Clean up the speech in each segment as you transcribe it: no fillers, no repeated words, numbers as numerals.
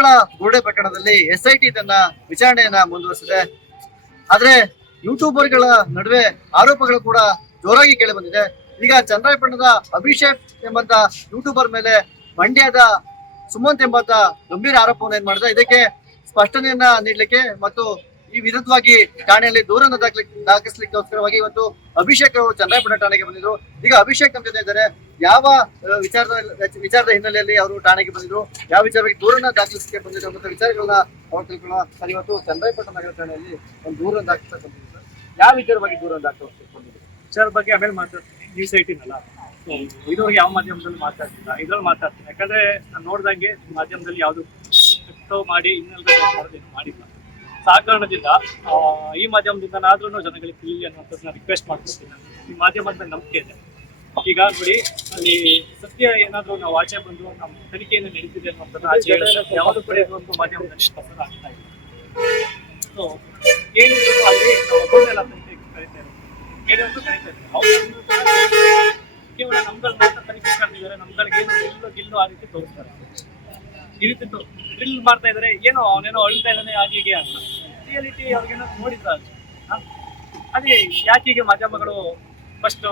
ಧರ್ಮಸ್ಥಳ ಗೋಡೆ ಪ್ರಕರಣದಲ್ಲಿ SIT ತನ್ನ ವಿಚಾರಣೆಯನ್ನ ಮುಂದುವರಿಸಿದೆ. ಆದ್ರೆ ಯೂಟ್ಯೂಬರ್ಗಳ ನಡುವೆ ಆರೋಪಗಳು ಕೂಡ ಜೋರಾಗಿ ಕೇಳಿ ಬಂದಿದೆ. ಈಗ ಚನ್ನರಾಯಪಟ್ಟಣದ ಅಭಿಷೇಕ್ ಎಂಬಂತ ಯೂಟ್ಯೂಬರ್ ಮೇಲೆ ಮಂಡ್ಯದ ಸುಮಂತ್ ಎಂಬಂತ ಗಂಭೀರ ಆರೋಪವನ್ನು ಏನ್ ಮಾಡಿದೆ. ಇದಕ್ಕೆ ಸ್ಪಷ್ಟನೆಯನ್ನ ನೀಡಲಿಕ್ಕೆ ಮತ್ತು ಈ ವಿರುದ್ಧವಾಗಿ ಠಾಣೆಯಲ್ಲಿ ದೂರನ್ನು ದಾಖಲಿಸಲಿಕ್ಕೋಸ್ಕರವಾಗಿ ಇವತ್ತು ಅಭಿಷೇಕ್ ಅವರು ಚನ್ನರಾಯಪಟ್ಟಣ ಠಾಣೆಗೆ ಬಂದಿದ್ರು. ಈಗ ಅಭಿಷೇಕ್ ನಮ್ಮ ಜೊತೆ ಇದ್ದಾರೆ. ಯಾವ ವಿಚಾರದ ಹಿನ್ನೆಲೆಯಲ್ಲಿ ಅವರು ಠಾಣೆಗೆ ಬಂದಿದ್ರು, ಯಾವ ವಿಚಾರವಾಗಿ ದೂರನ್ನ ದಾಖಲಿಸಲಿಕ್ಕೆ ಬಂದಿದ್ರು ಮತ್ತು ವಿಚಾರಗಳನ್ನ ಅವ್ರು ತಿಳ್ಕೊಳ್ಳೋಣ. ಸರ್, ಇವತ್ತು ಚನ್ನರಾಯಪಟ್ಟಣ ನಗರ ಠಾಣೆಯಲ್ಲಿ ಒಂದು ದೂರನ್ನು ದಾಖಲಿಸಕ್ಕೆ ಬಂದಿದ್ರು. ಸರ್, ಯಾವ ವಿಚಾರವಾಗಿ ದೂರನ್ನು ದಾಖಲಿಸಕ್ಕೆ ಬಂದಿದ್ರು? ವಿಚಾರ ಬಗ್ಗೆ ಆಮೇಲೆ ಮಾತಾಡ್ತೀನಿ. ನ್ಯೂಸ್ 18 ಅಲ್ಲ, ಇದುವರೆಗೆ ಯಾವ ಮಾಧ್ಯಮದಲ್ಲಿ ಮಾತಾಡ್ತಿಲ್ಲ, ಇದ್ರಲ್ಲಿ ಮಾತಾಡ್ತೀನಿ. ಯಾಕಂದ್ರೆ ನಾನು ನೋಡ್ದಂಗೆ ಮಾಧ್ಯಮದಲ್ಲಿ ಯಾವ್ದು ಮಾಡಿ ಇನ್ನೆಲ್ಲರೂ ಮಾಡೋದೇನು ಮಾಡಿಲ್ಲ. ಆ ಕಾರಣದಿಂದ ಈ ಮಾಧ್ಯಮದಿಂದನಾದ್ರೂ ಜನಗಳಿಗೆ ತಿಳಿಲಿ ಅನ್ನೋದನ್ನ ರಿಕ್ವೆಸ್ಟ್ ಮಾಡ್ಕೊಡ್ತೀನಿ. ಈ ಮಾಧ್ಯಮದ ನಂಬಿಕೆ ಇದೆ. ಈಗ ನೋಡಿ, ಅಲ್ಲಿ ಸತ್ಯ ಏನಾದ್ರು ನಾವು ಆಚೆ ಬಂದು ನಮ್ಮ ತನಿಖೆಯನ್ನು ನಡೀತಿದೆ ಅನ್ನೋದನ್ನ ಆಚೆ ಹೇಳಿದ್ರೆ ಯಾವುದು ಕೂಡ ಒಂದು ಮಾಧ್ಯಮದಲ್ಲಿ ಪ್ರಸಾರ ಆಗ್ತಾ ಇಲ್ಲ. ಸೊ ಏನಿದ್ರು ಅಲ್ಲಿ ನಾವು ಒಬ್ಬರನ್ನೆಲ್ಲ ತನಿಖೆ ಕರೀತಾ ಇರೋದು, ಏನಂತೂ ಕರೀತಾ ಇದ್ದಾರೆ. ಅವ್ರು ಕೇವಲ ನಮ್ಗಳು ಮಾತ್ರ ತನಿಖೆ ಕರೆದಿದ್ದಾರೆ, ನಮ್ಗಳಿಗೆ ಏನು ಗಿಲ್ಲು ಆ ರೀತಿ ತೋರಿಸ್ತಾರೆ. ಈ ರೀತಿ ಡ್ರಿಲ್ ಮಾಡ್ತಾ ಇದಾರೆ, ಏನೋ ಅವನೇನೋ ಅಳ್ತಾ ಇದ್ದಾನೆ ಹಾಗೆ ಅಂತ. ರಿಯಾಲಿಟಿ ಅವ್ರಿಗೇನೋ ನೋಡಿದ್ರ ಅದೇ ಯಾಕೆ ಮಾಧ್ಯಮಗಳು ಫಸ್ಟ್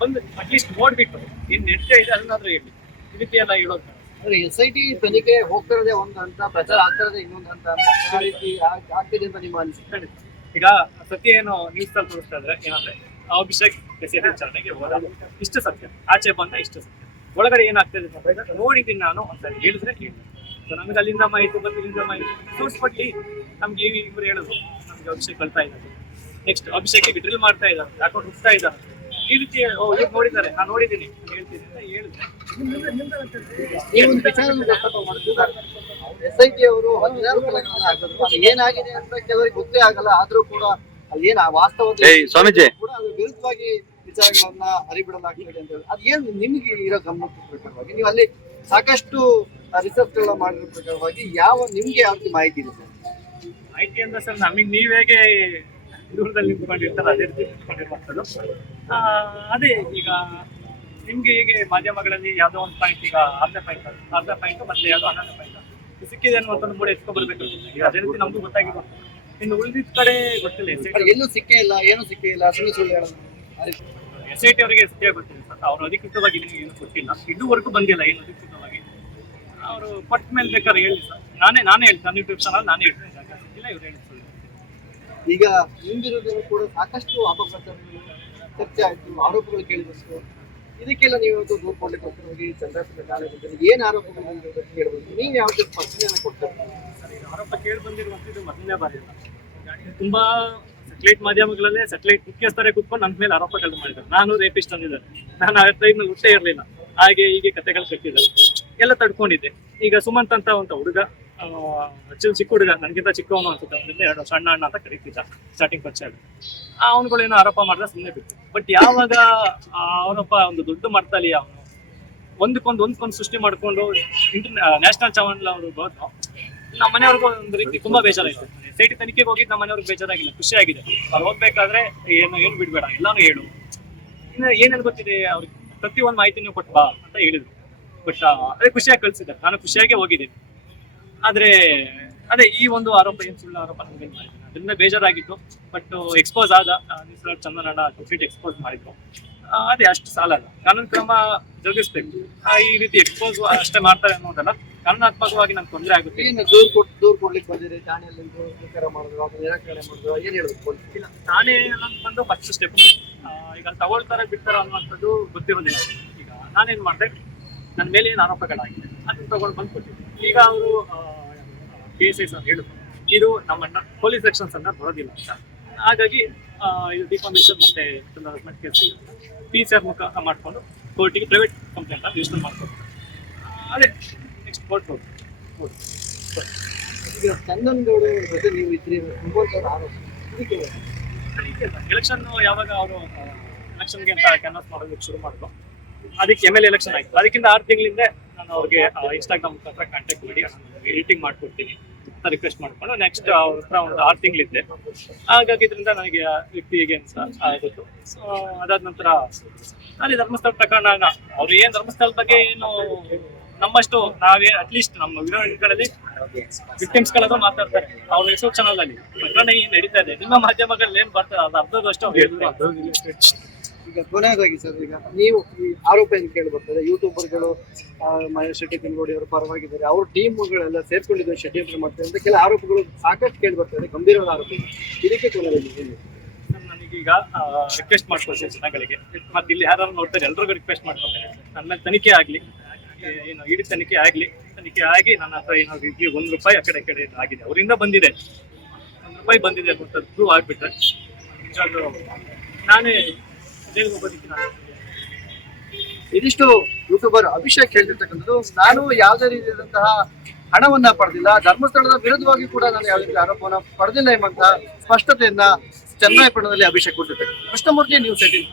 ಬಂದು ಅಟ್ಲೀಸ್ಟ್ ನೋಡ್ಬಿಟ್ಟು ಏನ್ ನಡೀತಾ ಇದೆ ಅದನ್ನಾದ್ರೂ ಹೇಳಿ. ಈ ರೀತಿ ಎಲ್ಲ ಹೇಳೋದು SIT ತನಿಖೆ ಹೋಗ್ತಿರೋದೇ ಒಂದು ಅಂತ, ಪ್ರಚಾರ ಆಗ್ತಿರೋದೇ ಇನ್ನೊಂದು ಅಂತ ರೀತಿ ಆಗ್ತಿದೆ ಅಂತ ನಿಮ್ಮ ಅನಿಸಿಕೆ? ಈಗ ಸತ್ಯ ಏನು ನ್ಯೂಸ್ ಅಲ್ಲಿ ತೋರಿಸ್ತಾ ಇದ್ರೆ ಏನಂದ್ರೆ ಅಭಿಷೇಕ್ ವಿಚಾರಣೆಗೆ ಹೋದ ಇಷ್ಟು ಸತ್ಯ, ಆಚೆ ಬಂದ ಇಷ್ಟು ಸತ್ಯ, ಒಳಗಡೆ ಏನಾಗ್ತದೆ ನೋಡಿದ್ದೀನಿ ನಾನು ಅಂತ ಹೇಳಿದ್ರೆ ಹೇಳಿ. ನಮ್ಗೆ ಅಲ್ಲಿಂದ ಮಾಹಿತಿ ಬಂದು ಇಲ್ಲಿಂದ ಮಾಹಿತಿ ತೋರಿಸ್ಕೊಟ್ಟಿ ನಮ್ಗೆ ಇವ್ರು ಹೇಳಿದ್ರು ನಮ್ಗೆ ಅಭಿಷೇಕ್ ಕಳ್ತಾ ಇದ್ದಾರೆ, ನೆಕ್ಸ್ಟ್ ಅಭಿಷೇಕ್ ಡ್ರಿಲ್ ಮಾಡ್ತಾ ಇದ್ದಾರೆ, ಹಾಕೊಂಡು ಹುಡ್ತಾ ಇದ್ದಾರೆ. ಈ ರೀತಿ ಈಗ ನೋಡಿದ್ದಾರೆ, ನಾನು ನೋಡಿದ್ದೀನಿ ಹೇಳ್ತೀನಿ ಅಂತ ಹೇಳಿದ್ರೆ SIT ಅವರು 16 ಸಲಗಳನ್ನ ಹಾಕಿದ್ರು. ಅದು ಏನಾಗಿದೆ ಅಂತ ಕೆಲವರಿಗೆ ಗೊತ್ತೇ ಆಗಲ್ಲ. ಆದ್ರೂ ಕೂಡ ಅಲ್ಲಿ ಏನ್ ವಾಸ್ತವ ಕೂಡ ಅದ್ರ ವಿರುದ್ಧವಾಗಿ ವಿಚಾರಗಳನ್ನ ಹರಿಬಿಡಲಾಗ್ತದೆ ಅಂತ ಹೇಳಿ. ಅದ್ ಏನ್ ನಿಮ್ಗೆ ಇರೋ ಗಮನದ ಪ್ರಕಾರವಾಗಿ ನೀವು ಅಲ್ಲಿ ಸಾಕಷ್ಟು ರಿಸರ್ಚ್ ಗಳನ್ನ ಮಾಡಿರೋ ಪ್ರಕಾರವಾಗಿ ನಿಮ್ಗೆ ಯಾವ ಮಾಹಿತಿ ಇದೆ ಸರ್? ಮಾಹಿತಿ ಅಂದ್ರೆ ಸರ್, ನಮಗೆ ನೀವ್ ಹೇಗೆ ದೂರದಲ್ಲಿ ನಿಂತ್ಕೊಂಡಿರ್ತಾರೆ ಅದೇ ರೀತಿ ನಿಂತ್ಕೊಂಡಿರುವಂಥದ್ದು. ಅದೇ ಈಗ ನಿಮ್ಗೆ ಹೇಗೆ ಮಾಧ್ಯಮಗಳಲ್ಲಿ ಯಾವ್ದೋ ಒಂದು ಪಾಯಿಂಟ್, ಈಗ ಅರ್ಧ ಪಾಯಿಂಟ್ ಮತ್ತೆ ಯಾವ್ದೋ 11 ಪಾಯಿಂಟ್ ಸಿಕ್ಕಿದೆ ಅನ್ನುವಂಥದ್ದು ಕೂಡ ಎತ್ಕೊಬರ್ಬೇಕು. ಈಗ ಅದೇ ರೀತಿ ನಮ್ಗೂ ಗೊತ್ತಾಗಿರೋದು. ಇನ್ನು ಉಳಿದಿದ್ದ ಕಡೆ ಗೊತ್ತಿಲ್ಲ. ಎಲ್ಲೂ ಸಿಕ್ಕೇ ಇಲ್ಲ, ಏನು ಸಿಕ್ಕೇ ಇಲ್ಲ, ಸುಳ್ಳು ಹೇಳೋದು. SIT ಅವರಿಗೆ ಸತ್ಯ ಗೊತ್ತಿಲ್ಲ ಸರ್, ಅವ್ರು ಅಧಿಕೃತವಾಗಿ ಏನು ಗೊತ್ತಿಲ್ಲ, ಇದುವರೆಗೂ ಬಂದಿಲ್ಲ ಏನು ಅಧಿಕೃತವಾಗಿ. ಅವರು ಕೊಟ್ಟ ಮೇಲೆ ಬೇಕಾದ್ರೆ ಹೇಳಿ ಸರ್, ನಾನೇ ಹೇಳ್ತೀನಿ ಯೂಟ್ಯೂಬ್ ಚಾನಲ್ ನಾನೇ ಹೇಳ್ತೀನಿ. ಇಲ್ಲ ಇವ್ರು ಹೇಳಿ. ಈಗ ನಿಮ್ಮ ವಿರುದ್ಧ ಕೂಡ ಸಾಕಷ್ಟು ಅಪಪ್ರಚಾರಗಳು ಚರ್ಚೆ ಆಯ್ತು, ಆರೋಪಗಳು ಕೇಳಿ ಬಂತು. ಇದಕ್ಕೆಲ್ಲ ನೀವು ಇವತ್ತು ದೂರು ಕೊಡ್ಲಿಕ್ಕೋಸ್ಕರ ಹೋಗಿ ಚಂದ್ರಪುರ ಠಾಣೆಗೆ ಏನ್ ಆರೋಪಗಳು ಹೇಳ್ಬೋದು, ನೀವು ಯಾವ್ದು ಸ್ಪಷ್ಟನೆಯನ್ನು ಕೊಡ್ತಾರೆ? ಆರೋಪ ಕೇಳಿ ಬಂದಿರುವಂತ ಇದು ಮೊದಲನೇ ಬಾರಿ ಅಲ್ಲ. ತುಂಬಾ ಸ್ಯಾಟಲೈಟ್ ಮಾಧ್ಯಮಗಳಲ್ಲೇ ಸ್ಯಾಟಲೈಟ್ ಮುಖ್ಯಸ್ಥರೇ ಕೂತ್ಕೊಂಡು ನನ್ನ ಮೇಲೆ ಆರೋಪಗಳು ಮಾಡಿದ್ದಾರೆ. ನಾನು ರೇಪಿಸ್ಟ್ ಅಂದಿದ್ದಾರೆ, ನಾನು ಆ ಟೈಮ್ನಲ್ಲಿ ಹುಟ್ಟೇ ಇರಲಿಲ್ಲ, ಹಾಗೆ ಹೀಗೆ ಕಥೆಗಳು ಕಟ್ಟಿದ್ದಾರೆ, ಎಲ್ಲ ತಡ್ಕೊಂಡಿದ್ದೆ. ಈಗ ಸುಮಂತ್ ಅಂತ ಒಂದು ಹುಡುಗ, ಚಿಕ್ಕ ಹುಡುಗ, ನನಗಿಂತ ಚಿಕ್ಕವನು ಅನ್ಸುತ್ತೆ, 2 ವರ್ಷ ಅಣ್ಣ ಅಂತ ಕರೀತಿದ್ದ ಸ್ಟಾರ್ಟಿಂಗ್ ಪರಿಚಯ. ಅವನುಗಳೇನೋ ಆರೋಪ ಮಾಡಿದ್ರೆ ಸುಮ್ಮನೆ ಬಿಟ್ಟು. ಬಟ್ ಯಾವಾಗ ಅವನೊಬ್ಬ ಒಂದು ದೊಡ್ಡ ಮಟ್ಟದಲ್ಲಿ ಅವನು ಒಂದಕ್ಕೊಂದು ಸೃಷ್ಟಿ ಮಾಡ್ಕೊಂಡು ನ್ಯಾಷನಲ್ ಚಾನಲ್ ಅವರು ಬಂದು ನಮ್ಮ ಮನೆಯವ್ರಿಗೂ ಒಂದು ರೀತಿ ತುಂಬಾ ಬೇಜಾರಾಯ್ತು. SIT ತನಿಖೆಗೆ ಹೋಗಿದ್ದು ನಮ್ಮ ಮನೆಯವ್ರಿಗೆ ಬೇಜಾರಾಗಿಲ್ಲ, ಖುಷಿಯಾಗಿದೆ. ಅವ್ರು ಹೋಗ್ಬೇಕಾದ್ರೆ ಏನು ಬಿಡ್ಬೇಡ, ಎಲ್ಲಾನು ಹೇಳು, ಇನ್ನು ಏನೇನು ಗೊತ್ತಿದೆ ಅವ್ರಿಗೆ ಪ್ರತಿಯೊಂದು ಮಾಹಿತಿನೂ ಕೊಟ್ಬಾ ಅಂತ ಹೇಳಿದ್ರು. ಬಟ್ ಅದೇ ಖುಷಿಯಾಗಿ ಕಳ್ಸಿದ್ದಾರೆ, ನಾನು ಖುಷಿಯಾಗಿ ಹೋಗಿದ್ದೀನಿ. ಆದ್ರೆ ಅದೇ ಈ ಒಂದು ಆರೋಪ ಏನು ಸುಳ್ಳು ಆರೋಪ ನಮ್ಗೆ ಮಾಡಿದ್ದೀನಿ, ಅದರಿಂದ ಬೇಜಾರಾಗಿತ್ತು. ಬಟ್ ಎಕ್ಸ್ಪೋಸ್ ಆದ ನ್ಯೂಸ್ ಚಂದನಣ್ಣ ಕಂಪ್ಲೀಟ್ ಎಕ್ಸ್ಪೋಸ್ ಮಾಡಿದ್ರು. ಅದೇ ಅಷ್ಟು ಸಾಲಲ್ಲ, ಕಾನೂನು ಕ್ರಮ ಜರುಗಿಸ್ಬೇಕು. ಈ ರೀತಿ ಎಕ್ಸ್ಪೋಸ್ ಅಷ್ಟೇ ಮಾಡ್ತಾರೆ ಅನ್ನೋದಲ್ಲ, ಕಾನೂನಾತ್ಮಕವಾಗಿ ನಂಗೆ ತೊಂದರೆ ಆಗುತ್ತೆ. ದೂರ್ ಕೊಡ್ಲಿಕ್ಕೆ ಬಂದಿರಿ ಠಾಣೆಯಲ್ಲಿ, ನಿರಾಕರಣೆ ಮಾಡಿದ್ರು, ಏನ್ ಹೇಳುದು? ಇಲ್ಲ, ಠಾಣೆ ಬಂದು ಫಸ್ಟ್ ಸ್ಟೆಪ್. ಈಗ ತಗೊಳ್ತಾರೆ ಬಿಡ್ತಾರ ಅನ್ನುವಂಥದ್ದು ಗೊತ್ತಿರೋದಿಲ್ಲ. ಈಗ ನಾನೇನ್ ಮಾಡಿದೆ, ನನ್ನ ಮೇಲೆ ಏನು ಆರೋಪಗಳಾಗಿದೆ ಅದನ್ನ ತಗೊಂಡು ಬಂದು ಕೊಟ್ಟಿದ್ದೆ. ಈಗ ಅವರು KSI ಸರ್ ಹೇಳಿದ್ರು ಇದು ನಮ್ಮ ಪೊಲೀಸ್ ಸೆಕ್ಷನ್ಸ್ ಅನ್ನ ಬರೋದಿಲ್ಲ ಅಂತ. ಹಾಗಾಗಿ ಇದು ಡಿಫಾಮೇಷನ್ ಮತ್ತೆ ಕೇಸ್ PCR ಮುಖ ಮಾಡ್ಕೊಂಡು ಕೋರ್ಟಿಗೆ ಪ್ರೈವೇಟ್ ಕಂಪ್ಲೇಂಟ್ ರಿಜಿಸ್ಟರ್ ಮಾಡ್ಕೊಂಡು ಅದೇ ನೆಕ್ಸ್ಟ್ ಕೋರ್ಟ್ ಹೋಗಿ. ಈಗ ಚಂದನ್ ಗೌಡ ಜೊತೆ ನೀವು ಇದ್ರಿ, ಆರೋಪ ಎಲೆಕ್ಷನ್ ಯಾವಾಗ ಅವರು ಎಲೆಕ್ಷನ್ಗೆ ಅಂತ ಕ್ಯಾನ್ವಾಸ್ ಮಾಡೋದಕ್ಕೆ ಶುರು ಮಾಡಿದ್ರು, ಅದಕ್ಕೆ MLA ಎಲೆಕ್ಷನ್ ಆಯ್ತು. ಅದಕ್ಕಿಂತ 6 ತಿಂಗಳಿಂದ ನಾನು ಅವ್ರಿಗೆ ಇನ್ಸ್ಟಾಗ್ರಾಮ್ ಮುಖಾಂತರ ಕಾಂಟ್ಯಾಕ್ಟ್ ಮಾಡಿ ಎಡಿಟಿಂಗ್ ಮಾಡ್ಕೊಡ್ತೀನಿ ಅಂತ ರಿಕ್ವೆಸ್ಟ್ ಮಾಡ್ಕೊಂಡು ನೆಕ್ಸ್ಟ್ ಅವ್ರ ಹತ್ರ ಒಂದು 6 ತಿಂಗಳಿದ್ದೆ. ಹಾಗಾಗಿ ಇದರಿಂದ ನನಗೆ ವ್ಯಕ್ತಿಗೆ ಆಗುತ್ತೆ. ಸೊ ಅದಾದ ನಂತರ ಅಲ್ಲಿ ಧರ್ಮಸ್ಥಳ ಪ್ರಕರಣ, ಅವ್ರು ಏನು ಧರ್ಮಸ್ಥಳದ ಬಗ್ಗೆ ಏನು ನಮ್ಮಷ್ಟು ನಾವೇ ಅಟ್ಲೀಸ್ಟ್ ನಮ್ಮ ವಿರೋಧಿಗಳಲ್ಲಿ ವಿಕ್ಟಿಮ್ಸ್ ಗಳಾದ್ರೂ ಮಾತಾಡ್ತಾರೆ ಅವ್ರ ಹೆಸರು ಚಾನಲ್ ಅಲ್ಲಿ ಪ್ರಕರಣ ಈಗ ನಡೀತಾ ಇದೆ. ನಿಮ್ಮ ಮಾಧ್ಯಮಗಳಲ್ಲಿ ಏನ್ ಬರ್ತಾರೆ ಅದು ಅರ್ಧದಷ್ಟು ಅವ್ರು ಹೇಳಿದ್ರು. ಈಗ ಕೊನೆಯದಾಗಿ ಸರ್, ಈಗ ನೀವು ಈ ಆರೋಪ ಏನು ಕೇಳಿ ಬರ್ತದೆ, ಯೂಟ್ಯೂಬರ್ಗಳು ಮಹೇಶ್ ಶೆಟ್ಟಿ ತಿನ್ಗೋಡಿ ಅವರ ಪರವಾಗಿದ್ದಾರೆ, ಅವ್ರ ಟೀಮ್ಗಳೆಲ್ಲ ಸೇರ್ಕೊಂಡಿದ್ದು ಷಡ್ಯಂತ್ರ ಮಾಡ್ತಾರೆ ಅಂತ ಕೆಲ ಆರೋಪಗಳು ಸಾಕಷ್ಟು ಕೇಳಿ ಬರ್ತದೆ, ಗಂಭೀರವಾದ ಆರೋಪಗಳು. ಇದಕ್ಕೆ ಕೊನೆಯದಾಗಿ ಏನು? ನನಗೀಗ ರಿಕ್ವೆಸ್ಟ್ ಮಾಡ್ಕೊಳ್ತೀನಿ ಜನಗಳಿಗೆ, ಮತ್ತೆ ಇಲ್ಲಿ ಯಾರು ನೋಡ್ತಾರೆ ಎಲ್ರಿಗೂ ರಿಕ್ವೆಸ್ಟ್ ಮಾಡ್ಕೊಳ್ತೇನೆ, ನನ್ನ ಮೇಲೆ ತನಿಖೆ ಆಗ್ಲಿ, ಏನು ಇಡೀ ತನಿಖೆ ಆಗಿ ನನ್ನ ಹತ್ರ ಏನೋ ರೀತಿ ₹1 ಆ ಕಡೆ ಆಗಿದೆ, ಅವರಿಂದ ಬಂದಿದೆ, ₹1 ಬಂದಿದೆ ಅನ್ನೋಂಥದ್ದು ಪ್ರೂವ್ ಆಗ್ಬಿಟ್ರೆ ನಿಜವಾಗ್ಲೂ ನಾನೇ ಜೈಲಿಗೆ ಹೋಗೋದಿಕ್ಕೆ ನಾನು. ಇದಿಷ್ಟು ಯೂಟ್ಯೂಬರ್ ಅಭಿಷೇಕ್ ಹೇಳ್ತಿರ್ತಕ್ಕಂಥದ್ದು. ನಾನು ಯಾವುದೇ ರೀತಿಯಾದಂತಹ ಹಣವನ್ನ ಪಡೆದಿಲ್ಲ, ಧರ್ಮಸ್ಥಳದ ವಿರುದ್ಧವಾಗಿ ಕೂಡ ನಾನು ಯಾವುದೇ ರೀತಿ ಆರೋಪವನ್ನ ಪಡೆದಿಲ್ಲ ಎಂಬಂತಹ ಸ್ಪಷ್ಟತೆಯನ್ನ ಚನ್ನರಾಯಪಟ್ಟಣದಲ್ಲಿ ಅಭಿಷೇಕ್ ಕೊಟ್ಟಿದ್ದಾರೆ. ಕೃಷ್ಣಮೂರ್ತಿ, ನ್ಯೂಸ್ 18.